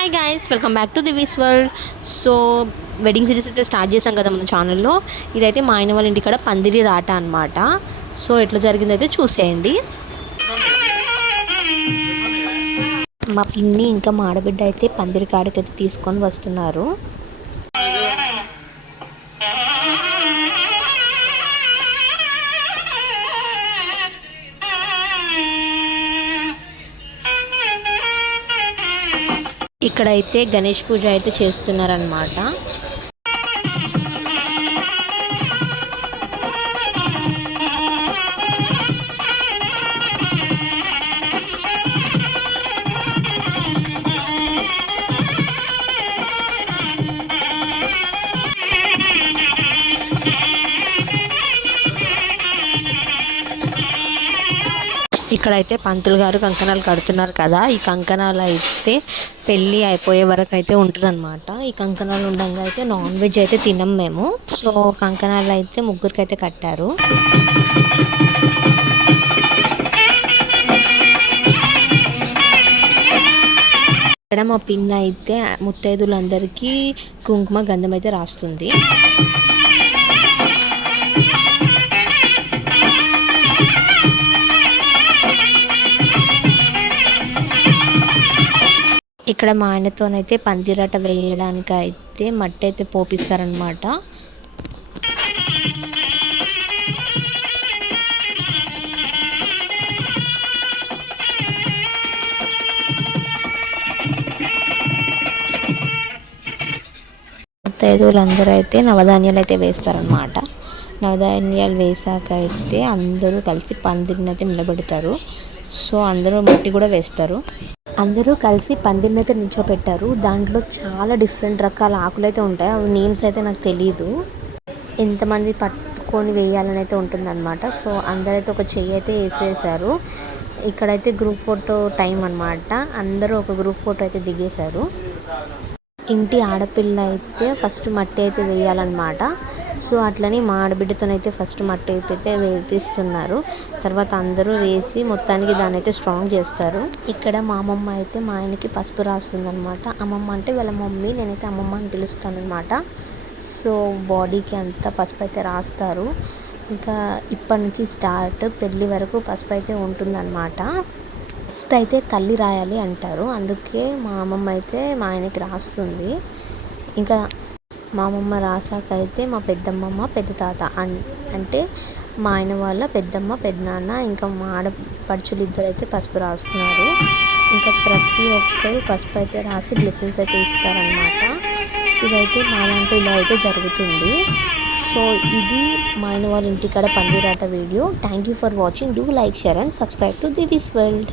Hi guys, welcome back to Divi's world. So wedding series అయితే start చేసాం కదా మన ఛానల్లో. ఇదైతే మా ఆయన వాళ్ళ ఇంటికాడ పందిరి రాట అనమాట. సో ఎట్లా జరిగిందైతే చూసేయండి. మా పిన్ని ఇంకా మా ఆడబిడ్డ అయితే పందిరి కాడకైతే తీసుకొని వస్తున్నారు. ఇక్కడైతే గణేష్ పూజ అయితే చేస్తున్నారనమాట. ఇక్కడైతే పంతులు గారు కంకణాలు కడుతున్నారు కదా. ఈ కంకణాలు అయితే పెళ్ళి అయిపోయే వరకు అయితే ఉంటుందన్నమాట. ఈ కంకణాలు ఉండగా అయితే నాన్ వెజ్ అయితే తినం మేము. సో కంకణాలు అయితే ముగ్గురికి అయితే కట్టారు. ఇక్కడ మా పిన్న అయితే ముత్తైదులందరికీ కుంకుమ గంధం అయితే రాస్తుంది. ఇక్కడ మా ఆయనతోనైతే పందిరాట వేయడానికి అయితే మట్టి అయితే పోపిస్తారనమాట. ముత్తైదువులందరూ అయితే నవధాన్యాలు అయితే వేస్తారనమాట. నవధాన్యాలు వేసాక అయితే అందరూ కలిసి పందిరిని అయితే నిలబెడతారు. సో అందరూ మట్టి కూడా వేస్తారు. అందరూ కలిసి పందిరిని అయితే నిల్చోపెట్టారు. దాంట్లో చాలా డిఫరెంట్ రకాల ఆకులు అయితే ఉంటాయి. అవి నేమ్స్ అయితే నాకు తెలీదు. ఎంతమంది పట్టుకొని వేయాలని అయితే ఉంటుందన్నమాట. సో అందరైతే ఒక చెయ్యి అయితే వేసేసారు. ఇక్కడైతే గ్రూప్ ఫోటో టైం అనమాట. అందరూ ఒక గ్రూప్ ఫోటో అయితే దిగేశారు. ఇంటి ఆడపిల్ల అయితే ఫస్ట్ మట్టి అయితే వేయాలన్నమాట. సో అట్లని మా ఆడబిడ్డతోనైతే ఫస్ట్ మట్టి అయితే వేపిస్తున్నారు. తర్వాత అందరూ వేసి మొత్తానికి దాన్ని అయితే స్ట్రాంగ్ చేస్తారు. ఇక్కడ మా అమ్మమ్మ అయితే మా ఆయనకి పసుపు రాస్తుందన్నమాట. అమ్మమ్మ అంటే వాళ్ళ మమ్మీ, నేనైతే అమ్మమ్మ అని పిలుస్తాను అనమాట. సో బాడీకి అంతా పసుపు అయితే రాస్తారు. ఇంకా ఇప్పటి నుంచి స్టార్ట్ పెళ్ళి వరకు పసుపు అయితే ఉంటుందన్నమాట. ఫస్ట్ అయితే తల్లి రాయాలి అంటారు. అందుకే మా అమ్మమ్మ అయితే మా ఆయనకి రాస్తుంది. ఇంకా మా అమ్మమ్మ రాసాక అయితే మా పెద్దమ్మమ్మ, పెద్ద తాత అంటే మా ఆయన వాళ్ళ పెద్దమ్మ, పెద్దనాన్న, ఇంకా మా ఆడపడుచులు ఇద్దరు అయితే పసుపు రాస్తున్నారు. ఇంకా ప్రతి ఒక్కరు పసుపు అయితే రాసి బ్లెస్సింగ్స్ అయితే ఇస్తారనమాట. ఇదైతే మా దాంట్లో ఇలా అయితే జరుగుతుంది. సో ఇది మా ఆయన వాళ్ళ ఇంటికాడ పందిరాట video. Thank you for watching. Do like, share and subscribe to Divi's world.